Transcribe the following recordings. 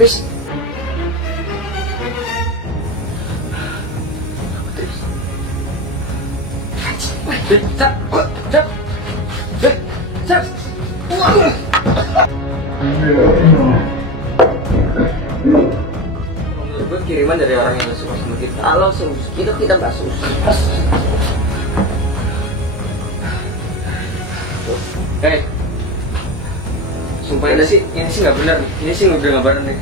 Wis. Menurut gue kiriman dari orang yang suka sama kita. Kalau kita nggak susah. Sumpah ini sih nggak benar nih. Ini sih udah nggak benar nih.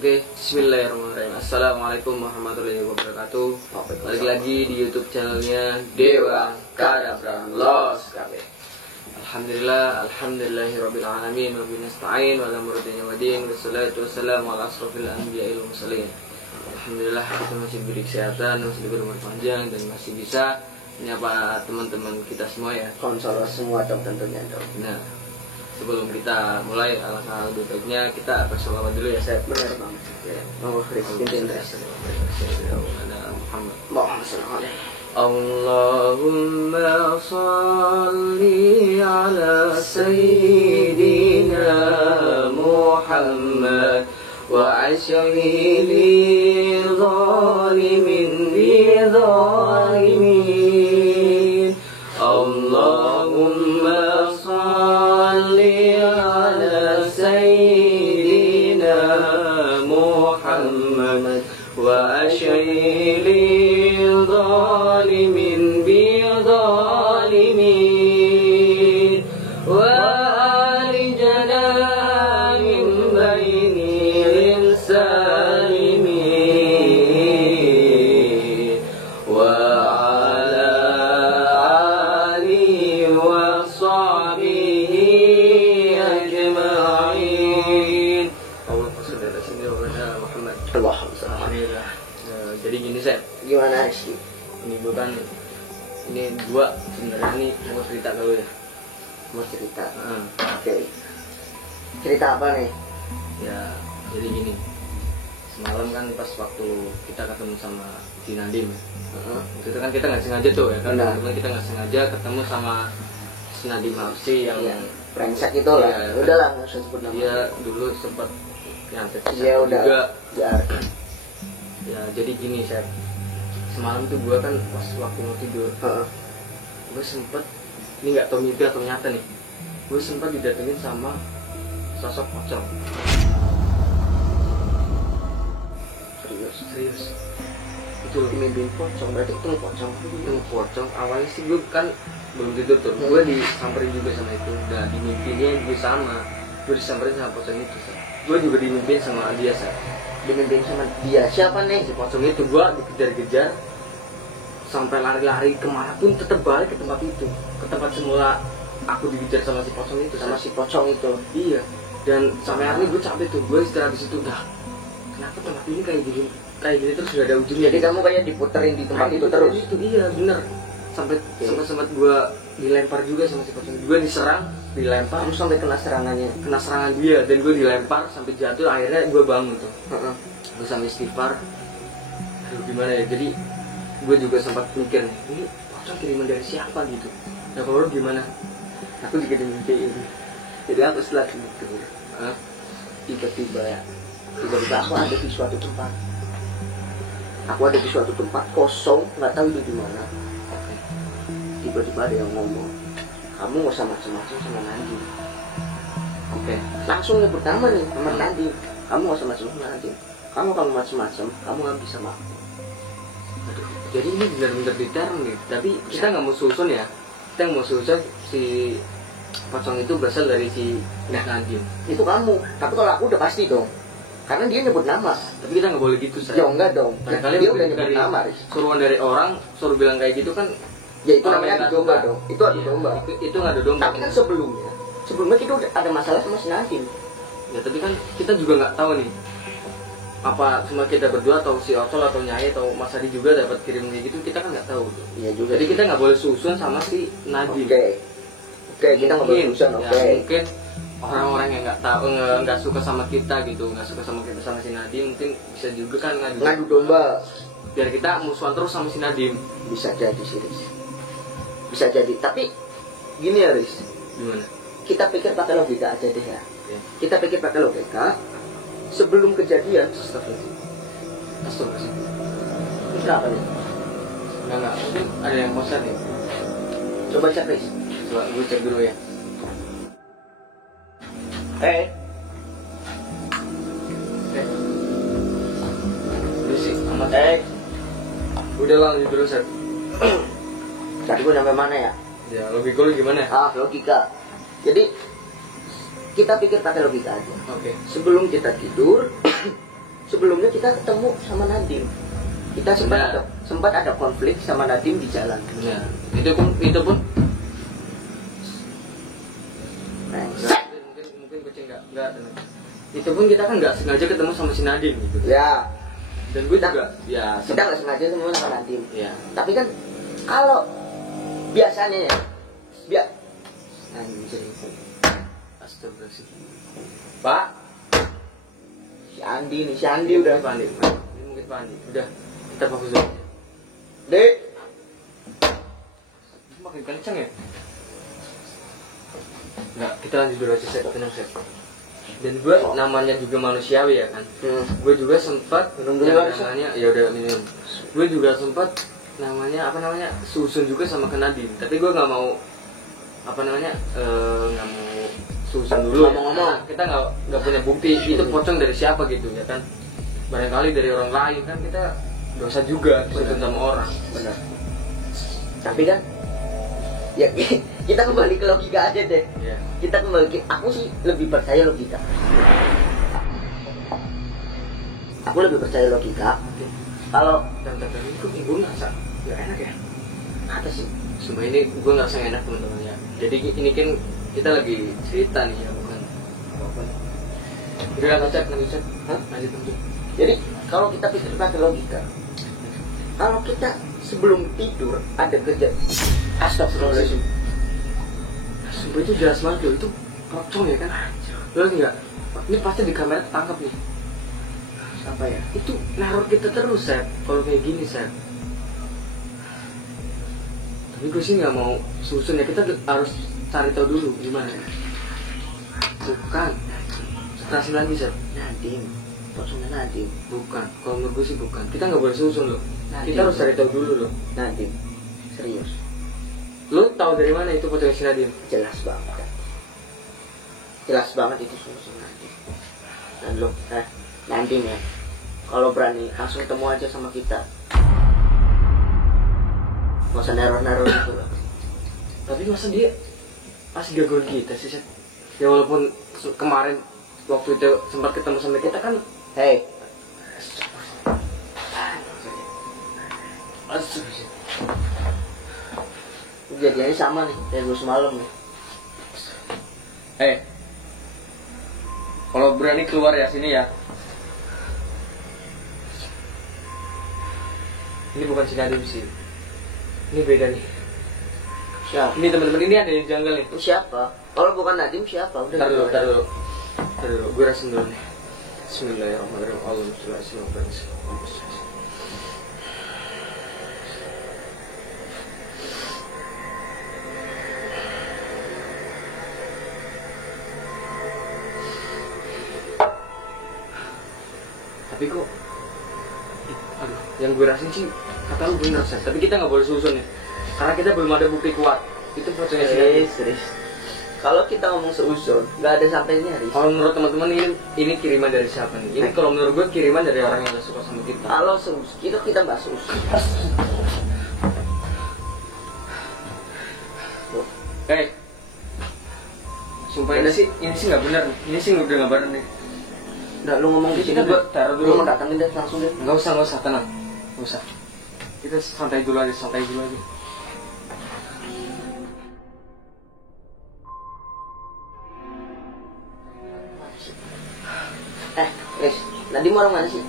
Oke, bismillahirrahmanirrahim. Assalamualaikum warahmatullahi wabarakatuh. Balik lagi di YouTube channelnya Dewa Kadabra Los Cafe. Alhamdulillahirabbil alamin wa binasta'in wa la muradinya wadin wassalatu wassalamu ala asrofil anbiya'il mursalin. Alhamdulillah kita masih diberi kesehatan, masih diberi umur panjang dan masih bisa menyapa teman-teman kita semua ya. Konsolor semua dong tentunya dong. Nah, sebelum kita mulai, alangkah lebih baiknya kita bersolawat dulu ya, saya. Benar banget. Ya. Oh, Kristin Muhammad sallallahu alaihi. Allahumma salli ala sayyidina Muhammad wa ashrihi li zalimin bi zalimin. Allahumma salli ala sayyidina Muhammad wa ashrihi li zalimin bi zalimin wa alijana min bainihim salimin wa ala alihi wa sahbihi ajma'in. Allahumma shalli ala sayyidina Muhammad. Alhamdulillah. Jadi gini Sep, Gimana Rizky? ini bukan ini gua sebenarnya nih mau cerita dulu ya. Mau cerita? Heeh. Oke. Cerita apa nih? Ya, jadi gini. Semalam kan pas waktu kita ketemu sama si Nadim. Itu kan kita nggak sengaja tuh ya kan. Benar. Teman kita nggak sengaja ketemu sama si Nadim Hapsi yang Iya. Brengsek itu lah. Iya. Udahlah nggak usah sebut nama. dia dulu sempat nyantet Iya udah. juga. Jar. Ya, jadi gini Sep. Semalam tuh gua kan pas waktu mau tidur, gue sempet, ini nggak tau mimpi atau nyata nih, gue sempet didatengin sama sosok pocong. Serius itu Dimimpin pocong, berarti ketemu pocong. ketemu pocong. Awalnya sih gue kan belum tidur tuh, gue disamperin juga sama itu. Dan di mimpinya gue disamperin sama pocong itu. Gue juga dimimpin sama dia. Dimimpin sama dia. Siapa nih? Si pocong itu gue dikejar-kejar sampai lari-lari kemana pun tetap balik ke tempat itu, ke tempat semula aku dikejar sama si pocong itu. Sama si pocong itu. Iya. Dan sampai hari ini gue capek tuh, gue istirahat di situ. Dah, kenapa tempat ini kayak gini terus gak ada ujungnya? Jadi kamu kayak diputerin di tempat itu terus. Itu iya bener. Sampai sempat gue dilempar juga sama si pocong. Gue diserang, dilempar, Kamu sampai kena serangannya. kena serangan dia, dan gue dilempar sampai jatuh. Akhirnya gue bangun tuh. Gue sampai istighfar. Aduh gimana ya? Jadi gue juga sempat mikir nih, ini pocong kiriman dari siapa gitu. Nah kalau lu gimana? Aku juga dimimpiin. Jadi aku setelah tidur, tiba-tiba aku ada di suatu tempat. Aku ada di suatu tempat kosong, nggak tahu itu di mana. Tiba-tiba ada yang ngomong, kamu nggak usah macam-macam sama Nandi. Langsung yang pertama nih sama Nandi, kamu nggak usah macam-macam sama Nandi. Kamu macam-macam, kamu nggak bisa makan. Aduh, jadi ini benar-benar diterang nih. Tapi kita nggak mau susun ya. Kita mau susun si pocong itu berasal dari si Nadim. Itu kamu. Tapi kalau aku udah pasti dong. Karena dia nyebut nama. Tapi kita nggak boleh gitu, Ya enggak dong. Barangkali Dia udah dari nyebut nama. suruhan dari orang, suruh bilang kayak gitu kan Ya itu orang namanya yang adu nggak domba suka. dong. Itu adu Iya, domba. Itu ngadu domba. Tapi kan sebelumnya kita udah ada masalah sama si Nadine. Ya tapi kan kita juga nggak tahu nih apa cuma kita berdua atau si Otol atau Nyai atau Mas Adi juga dapat kirim kayak gitu, kita kan nggak tahu. Iya juga. Jadi kita nggak boleh susun sama si Nadine. Oke, kita nggak boleh susun. Ya, Oke. mungkin orang-orang yang nggak tahu nggak suka sama kita gitu, nggak suka sama kita sama si Nadine, mungkin bisa juga kan Ngadu domba. biar kita musuhan terus sama si Nadine. Bisa jadi sih, Riz. Bisa jadi. Tapi gini ya, Riz. Gimana? Kita pikir pakai logika aja deh ya. Ya. Kita pikir pakai logika. Sebelum kejadian, Astagfirullahaladzim. ini kenapa nih? Enggak, mungkin ada yang kosan nih. Coba cek, Riz. Coba gue cek dulu ya. Berisik amat. Udah lah, lanjut dulu, Seth. Tadi gue sampai mana ya? Ya, logika lu gimana? Logika. Jadi kita pikir pakai logika aja. Oke. Sebelum kita tidur, sebelumnya kita ketemu sama Nadim. Kita sempat ada konflik sama Nadim di jalan. Ya, itu pun Nah, mungkin kucing enggak tenang. Itu pun kita kan nggak sengaja ketemu sama si Nadim gitu. ya, Dan gue juga ya kita nggak sengaja ketemu sama Nadim. ya. Tapi kan kalau biasanya ya, anjir, Astagfirullahaladzim. Pak, si Andi udah. Ini mungkin Pak Andi. Udah, kita fokus dulu. Dek, Makin kenceng ya? Nggak, kita lanjut dulu aja, Set. Tenang, Set. Dan gue namanya juga manusiawi ya kan. Gue juga sempat Minum dulu, yang Set. namanya ya udah minum. Gue juga sempat namanya susun juga sama ke Nadine. Tapi gue nggak mau nggak mau susun dulu. Ngomong-ngomong. Nah, kita nggak punya bukti itu pocong dari siapa gitu ya kan. Barangkali dari orang lain kan, kita dosa juga susun sama orang. benar. Tapi kan, ya kita kembali ke logika aja deh. Iya. Kita kembali ke, aku sih lebih percaya logika. Aku lebih percaya logika. Oke. Kalau Dan itu gue ngerasa nggak enak ya. apa sih? Sumpah ini gue ngerasa nggak enak teman-teman ya. Jadi ini kan kita lagi cerita nih ya, bukan apa-apa. Udah lanjut. Hah? Lanjut. Jadi kalau kita pikir pakai logika, kalau kita sebelum tidur ada kejadian, astagfirullahaladzim. Sumpah itu jelas banget loh, itu pocong ya kan. Lo enggak? Ini pasti di kamera tangkap nih. Apa ya? Itu neror kita terus, Seth. Kalau kayak gini, Seth. Tapi gue sih nggak mau susun ya, kita harus cari tahu dulu gimana. Bukan. Jelasin lagi, Seth. Nadim, pocongnya Nadim. Bukan. Kalau menurut gue sih bukan. Kita nggak boleh susun loh. Nadim. Kita harus cari tahu dulu loh. Nadim, serius, Lo tahu dari mana itu pocong si Nadim? jelas banget. Jelas banget itu sungguh Nadim. Dan lo, Nadim ya, kalau berani langsung temu aja sama kita. Gak usah neror-neror gitu loh. Tapi masa dia masih gangguin kita sih, Seth? Ya walaupun kemarin waktu itu sempat ketemu sama kita kan. Hei, kejadiannya sama nih kayak gue semalam nih. Kalau berani keluar ya sini ya. Ini bukan si Nadim sih. Ini beda nih. Siapa? Ini teman-teman, ini ada yang janggal nih. Itu siapa? Kalau bukan Nadim siapa? Udah. Tar dulu. Gue rasain dulu nih. Bismillahirrahmanirrahim. Allahumma sholli ala sayyidina. Tapi kok aduh, yang gue rasain sih kata lu bener, Seth. Tapi kita nggak boleh susun ya, karena kita belum ada bukti kuat. Itu pocongnya si Nadim. Serius. Kalau kita ngomong seuson, nggak ada sampainya, Riz. Kalau menurut teman-teman ini kiriman dari siapa nih? Ini kalau menurut gue kiriman dari orang yang gak suka sama kita. Kalau seuson, kita nggak seuson. Sumpah ini sih nggak benar. Ini sih udah nggak benar nih. Udah, lu ngomong di sini, Kita taruh dulu. Lu mau datangin deh langsung deh. Nggak usah tenang. Nggak usah. Kita santai dulu aja. Riz, Nadim orang mana sih?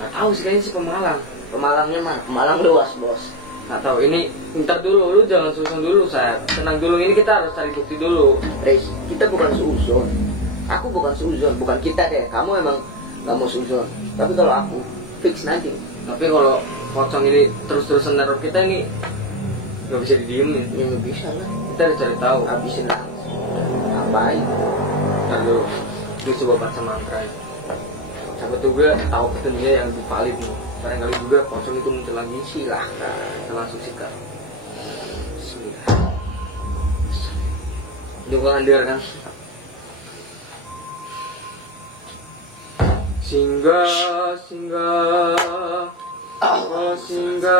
Nggak tahu sih, kayaknya sih Pemalang. Pemalangnya mana? Pemalang luas bos. Nggak tahu, ini ntar dulu, lu jangan susun dulu, saya tenang dulu, ini kita harus cari bukti dulu. Riz, kita bukan seuzon. Aku bukan seuzon, bukan kita deh. Kamu emang nggak mau seuzon. Tapi kalau aku fix Nadim. Tapi kalau pocong ini terus-terusan neror kita ini nggak bisa didiemin. Ya nggak bisa lah. Kita harus cari tahu. Habisin langsung. Ngapain? Ntar dulu, gue coba baca mantra ya. Siapa tuh gue tahu ketentunya yang lebih valid nih. Barangkali juga pocong itu muncul lagi. Silahkan. Kita langsung sikat. Bismillah. Juga hadir kan. Singgah, singgah, oh singgah,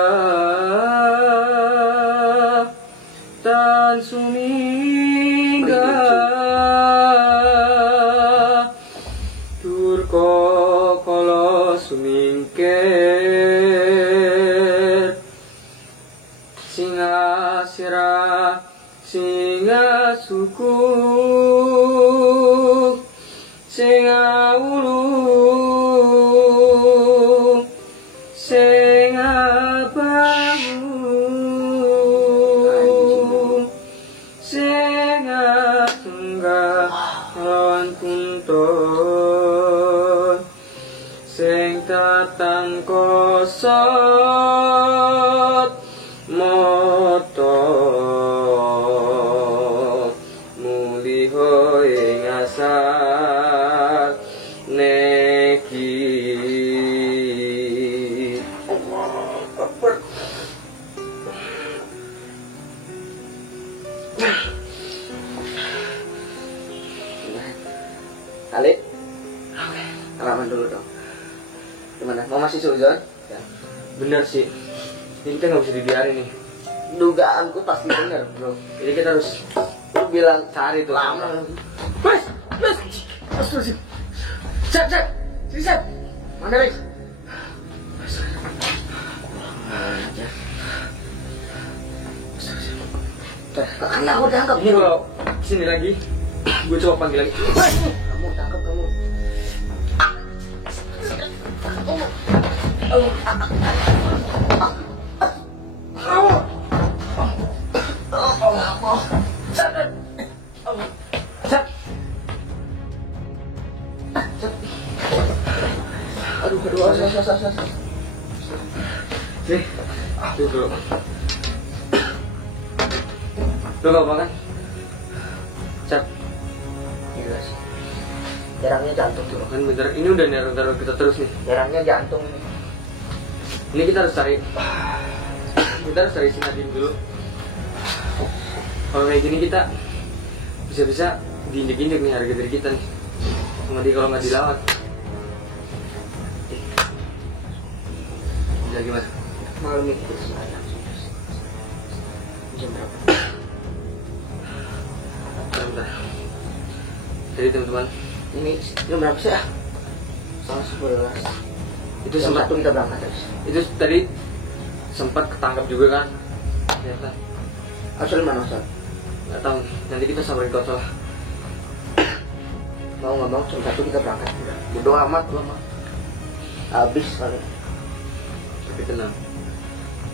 tan sumingga, turko kolo sumingker, singa sira, singa suku, singa ulu. Tatang kosot motot muliho ing asal neki. Alif, salaman dulu dong. Gimana? Mau masih seuzon? Ya. Bener sih, ini kita nggak bisa dibiarin nih. Dugaanku pasti bener bro. Jadi kita harus Lu bilang cari tuh. lama. Mas, astagfirullah. Set, set. Mana Riz? Karena aku tangkap. Ini kalau sini lagi, gue coba panggil lagi. Kamu tangkap kamu. Aduh, asas. Nih, tuh dulu. Lu gak apa kan? Cap. Gila sih. Jarangnya jantung tuh. Kan bener, ini udah neror kita terus nih. Jarangnya jantung ini. Ini kita harus cari si Nadim dulu. Kalau kayak gini kita bisa diinjek-injek nih harga diri kita nih. Sama dia kalau nggak dilawat. Jadi gimana? Malam ini jam berapa? Bentar. Jadi teman-teman, Ini jam berapa sih ah? Salah 11. itu Jam sempat 1 kita berangkat guys. itu tadi sempat ketangkap juga kan? Ternyata Asal mana Asal? nggak tahu. Nanti kita samperin ke hotel. Mau nggak mau jam 1 kita berangkat. Bodo amat gua mah. Habis kali. Tapi tenang,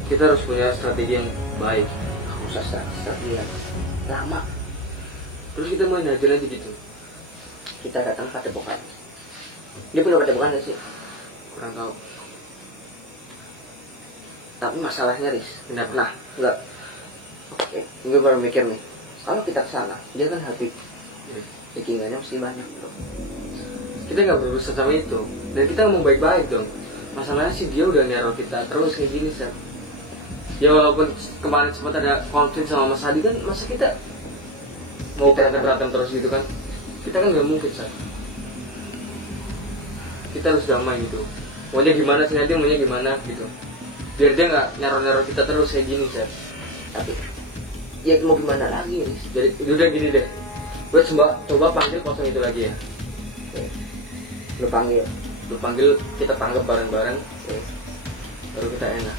kita harus punya strategi yang baik. Aku usah strategi yang lama. Terus kita main aja gitu. Kita datang ke padepokan. Dia punya padepokan nggak sih? Kurang tahu. Tapi masalahnya Riz. Kenapa? Nah, enggak. Oke, gue baru mikir nih. Kalau kita kesana, dia kan habib. Backingannya mesti banyak bro. Kita nggak berurusan sama itu, dan kita mau baik-baik dong. Masalahnya sih dia udah neror kita terus kayak gini sih. Ya walaupun kemarin sempat ada konflik sama Mas Hadi kan, masa kita mau berantem terus gitu kan? Kita kan nggak mungkin sih. Kita harus damai gitu. Maunya gimana sih nanti, maunya gimana gitu. Biar dia nggak neror kita terus kayak gini sih. Tapi ya mau gimana lagi Riz? Jadi udah gini deh. Gue coba panggil kosong itu lagi ya. Oke. Lu panggil. Lu panggil, kita tanggap bareng-bareng. Oke. Baru kita enak.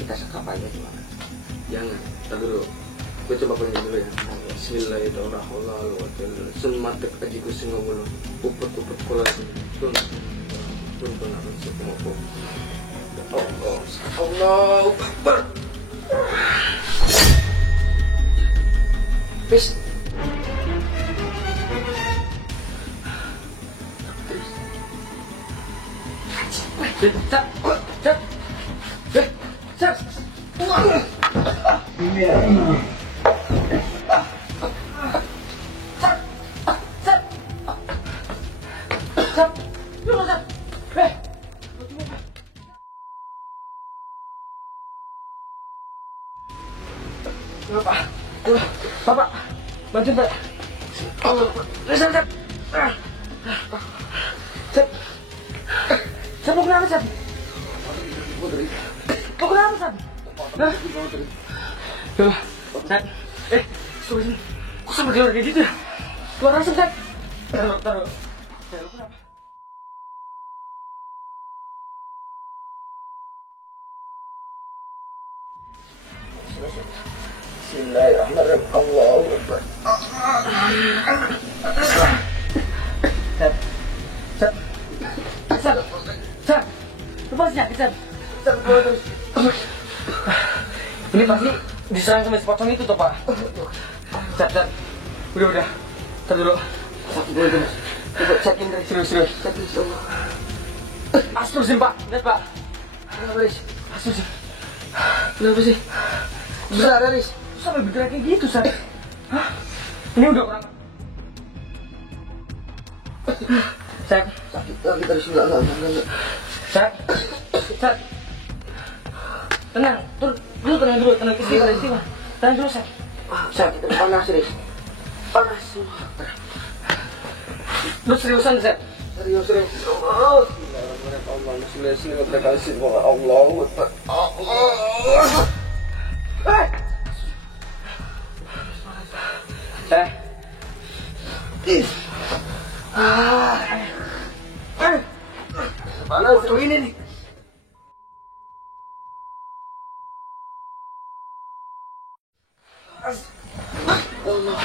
Kita sekap aja gimana? Jangan, ntar dulu. Gue coba pengen dulu ya. Bismillahirrahmanirrahim. Sematek ajiku singomulo. Upet-upet kolas. Tun akan sekumoko. Allahu Akbar. Peace. Bapak, bantuin Pak. Sat. Sat, mau kenapa Sat? Mau kenapa Sat? Hah? Yaudah, Sat. Tunggu sini. Kok sampai keluar kayak gitu ya? Keluar asap Sat. Taruh. Lu kenapa? Bismillahirrahmanirrahim. Allahu Akbar. Sat. Lepas sakit, Sat. Terus. Ini pasti diserang sama si pocong itu toh, Pak. Sat. Udah. Tar dulu. Sakit dulu, terus. Coba sakin dari serius. Sakit Allah. Astusin, Pak. Lihat, Pak. Kenapa, Riz? Astusin. Kenapa sih? Besar, Riz. Sampai bergerak kayak gitu, Sat. Hah? Ini udah orang. Sat. Sakit lagi dari sini. Enggak. Sat. Tenang. Tenang dulu. Istighfar. Tenang dulu, Sat. Sakit. Panas, Riz. Panas. Lu seriusan, Sat? Serius. Allah. Panas tuh ini nih. Allah.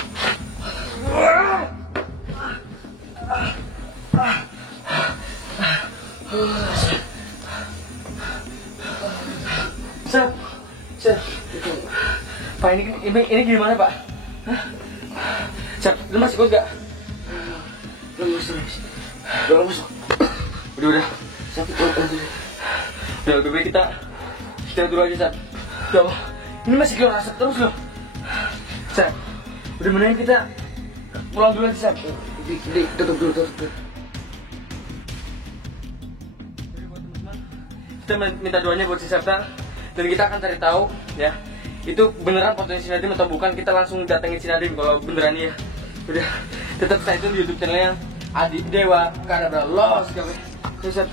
Sat. Pak, ini gimana, Pak? Hah? Sat, lu masih kuat gak? Lemes. Udah. Sakit banget. Udah, lebih baik kita dulu aja, Sat. Ya Allah, ini masih keluar asap terus loh. Sat, udah mendingan kita pulang dulu aja, Sat. Tutup dulu. Kita minta doanya buat si Sabta, dan kita akan cari tahu ya, itu beneran fotonya si Nadim atau bukan. Kita langsung datengin si Nadim kalau beneran ya. Udah, tetap stay tune di YouTube channelnya Adi Dewa Kadabra Los. Yes, sir.